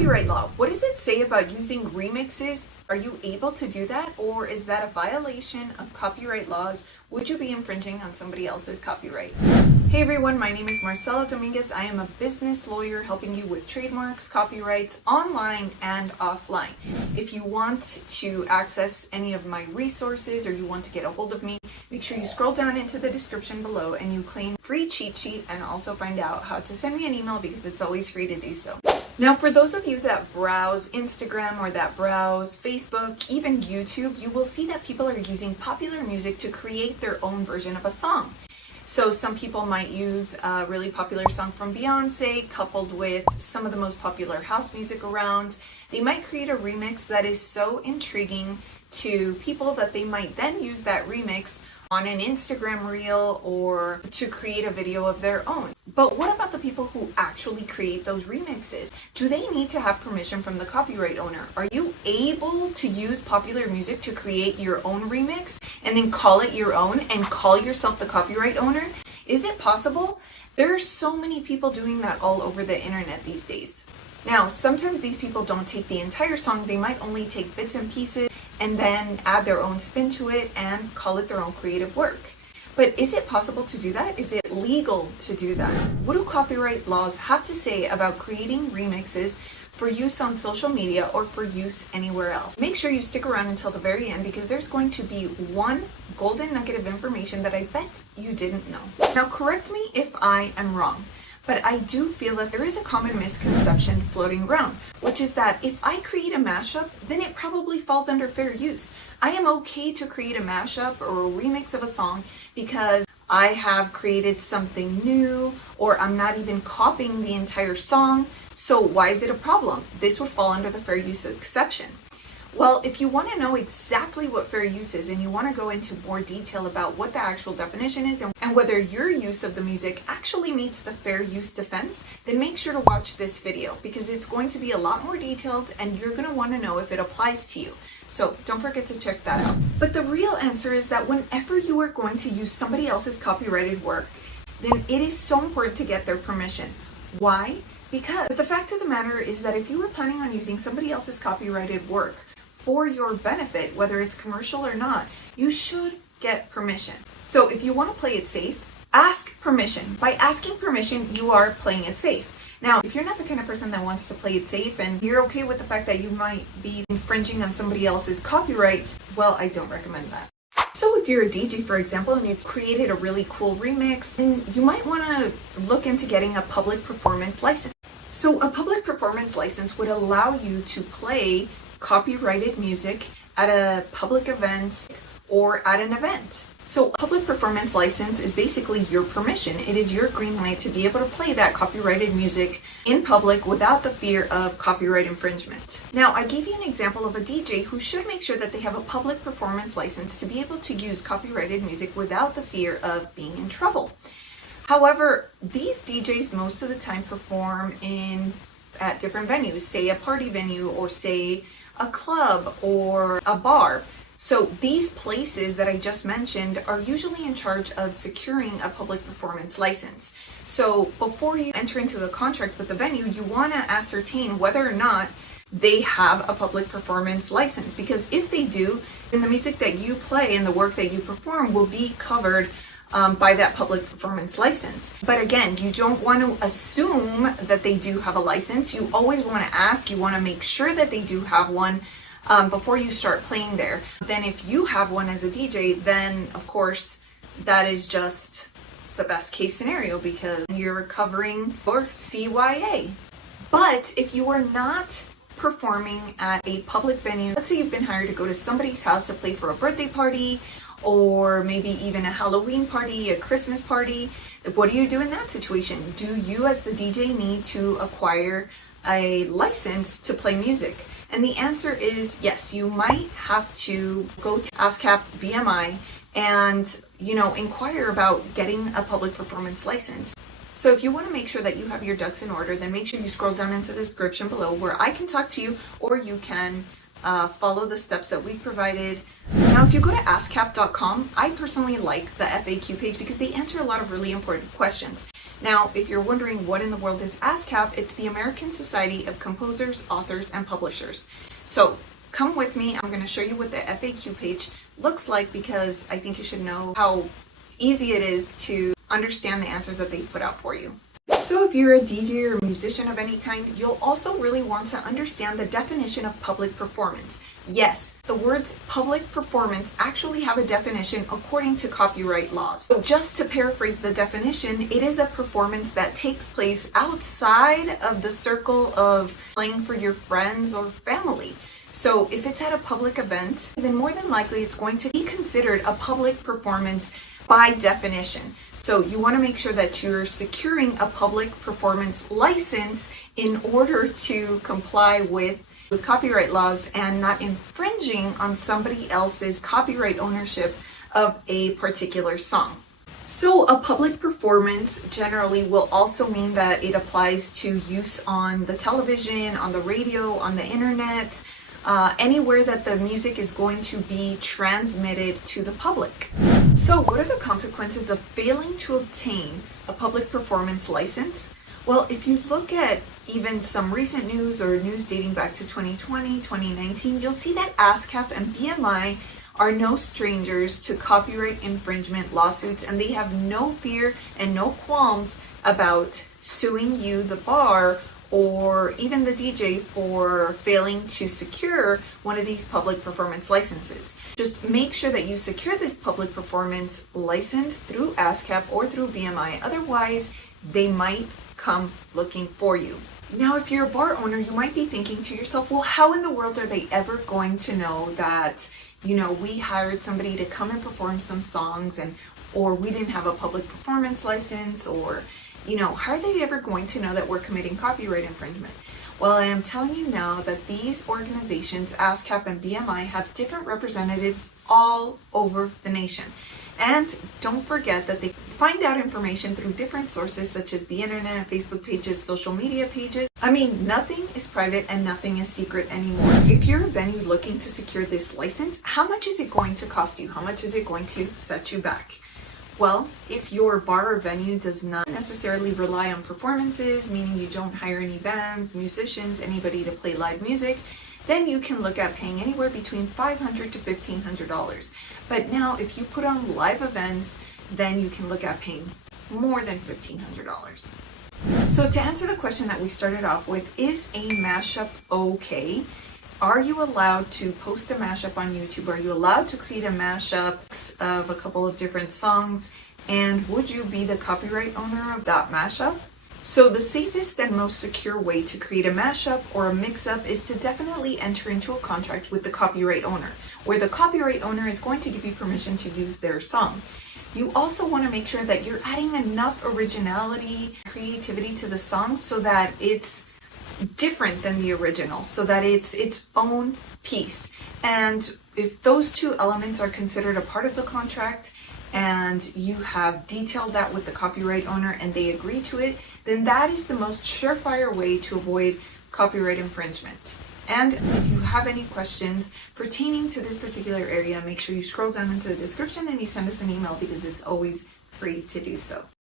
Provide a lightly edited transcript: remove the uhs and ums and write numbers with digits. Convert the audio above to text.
Copyright law. What does it say about using remixes? Are you able to do that, or is that a violation of copyright laws? Would you be infringing on somebody else's copyright? Hey everyone, my name is Marcella Dominguez. I am a business lawyer helping you with trademarks, copyrights, online and offline. If you want to access any of my resources or you want to get a hold of me, make sure you scroll down into the description below and you claim free cheat sheet and also find out how to send me an email because it's always free to do so. Now, for those of you that browse Instagram or that browse Facebook, even YouTube, you will see that people are using popular music to create their own version of a song. So some people might use a really popular song from Beyonce coupled with some of the most popular house music around. They might create a remix that is so intriguing to people that they might then use that remix on an Instagram reel or to create a video of their own. But what about the people who actually create those remixes? Do they need to have permission from the copyright owner? Are you able to use popular music to create your own remix and then call it your own and call yourself the copyright owner? Is it possible? There are so many people doing that all over the internet these days. Now, sometimes these people don't take the entire song, they might only take bits and pieces and then add their own spin to it and call it their own creative work. But is it possible to do that? Is it legal to do that? What do copyright laws have to say about creating remixes for use on social media or for use anywhere else? Make sure you stick around until the very end because there's going to be one golden nugget of information that I bet you didn't know. Now, correct me if I am wrong, but I do feel that there is a common misconception floating around, which is that if I create a mashup, then it probably falls under fair use. I am okay to create a mashup or a remix of a song because I have created something new or I'm not even copying the entire song. So why is it a problem? This would fall under the fair use exception. Well, if you want to know exactly what fair use is and you want to go into more detail about what the actual definition is and whether your use of the music actually meets the fair use defense, then make sure to watch this video because it's going to be a lot more detailed and you're going to want to know if it applies to you. So don't forget to check that out. But the real answer is that whenever you are going to use somebody else's copyrighted work, then it is so important to get their permission. Why? Because the fact of the matter is that if you were planning on using somebody else's copyrighted work for your benefit, whether it's commercial or not, you should get permission. So if you want to play it safe, ask permission. By asking permission, you are playing it safe. Now, if you're not the kind of person that wants to play it safe and you're okay with the fact that you might be infringing on somebody else's copyright, well, I don't recommend that. So if you're a DJ, for example, and you've created a really cool remix, then you might want to look into getting a public performance license. So a public performance license would allow you to play copyrighted music at a public event or at an event. So a public performance license is basically your permission. It is your green light to be able to play that copyrighted music in public without the fear of copyright infringement. Now, I gave you an example of a DJ who should make sure that they have a public performance license to be able to use copyrighted music without the fear of being in trouble. However, these DJs most of the time perform at different venues, say a party venue or say a club or a bar. So these places that I just mentioned are usually in charge of securing a public performance license. So before you enter into a contract with the venue, you want to ascertain whether or not they have a public performance license, because if they do, then the music that you play and the work that you perform will be covered by that public performance license. But again, you don't want to assume that they do have a license. You always want to ask, you want to make sure that they do have one before you start playing there. Then if you have one as a DJ, then of course that is just the best case scenario because you're covering for CYA. But if you are not performing at a public venue, let's say you've been hired to go to somebody's house to play for a birthday party or maybe even a Halloween party, a Christmas party, what do you do in that situation? Do you as the DJ need to acquire a license to play music? And the answer is yes, you might have to go to ASCAP BMI and, inquire about getting a public performance license. So if you want to make sure that you have your ducks in order, then make sure you scroll down into the description below where I can talk to you or you can follow the steps that we provided. Now, if you go to ASCAP.com, I personally like the FAQ page because they answer a lot of really important questions. Now, if you're wondering what in the world is ASCAP, it's the American Society of Composers, Authors, and Publishers. So come with me. I'm going to show you what the FAQ page looks like because I think you should know how easy it is to understand the answers that they put out for you. So if you're a DJ or musician of any kind, you'll also really want to understand the definition of public performance. Yes, the words public performance actually have a definition according to copyright laws. So just to paraphrase the definition, it is a performance that takes place outside of the circle of playing for your friends or family. So if it's at a public event, then more than likely it's going to be considered a public performance by definition. So you want to make sure that you're securing a public performance license in order to comply with copyright laws and not infringing on somebody else's copyright ownership of a particular song. So a public performance generally will also mean that it applies to use on the television, on the radio, on the internet, anywhere that the music is going to be transmitted to the public. So what are the consequences of failing to obtain a public performance license? Well, if you look at even some recent news or news dating back to 2020, 2019, you'll see that ASCAP and BMI are no strangers to copyright infringement lawsuits, and they have no fear and no qualms about suing you, the bar, or even the DJ for failing to secure one of these public performance licenses. Just make sure that you secure this public performance license through ASCAP or through BMI. Otherwise, they might come looking for you. Now, if you're a bar owner, you might be thinking to yourself, well, how in the world are they ever going to know that, we hired somebody to come and perform some songs or we didn't have a public performance license, or how are they ever going to know that we're committing copyright infringement? Well, I am telling you now that these organizations, ASCAP and BMI, have different representatives all over the nation. And don't forget that they find out information through different sources such as the internet, Facebook pages, social media pages. I mean, nothing is private and nothing is secret anymore. If you're a venue looking to secure this license, how much is it going to cost you? How much is it going to set you back? Well, if your bar or venue does not necessarily rely on performances, meaning you don't hire any bands, musicians, anybody to play live music, then you can look at paying anywhere between $500 to $1,500. But now, if you put on live events, then you can look at paying more than $1,500. So to answer the question that we started off with, is a mashup okay? Are you allowed to post a mashup on YouTube? Are you allowed to create a mashup of a couple of different songs? And would you be the copyright owner of that mashup? So the safest and most secure way to create a mashup or a mix-up is to definitely enter into a contract with the copyright owner, where the copyright owner is going to give you permission to use their song. You also want to make sure that you're adding enough originality, creativity to the song so that it's different than the original, so that it's its own piece. And if those two elements are considered a part of the contract and you have detailed that with the copyright owner and they agree to it, then that is the most surefire way to avoid copyright infringement. And if you have any questions pertaining to this particular area, make sure you scroll down into the description and you send us an email because it's always free to do so.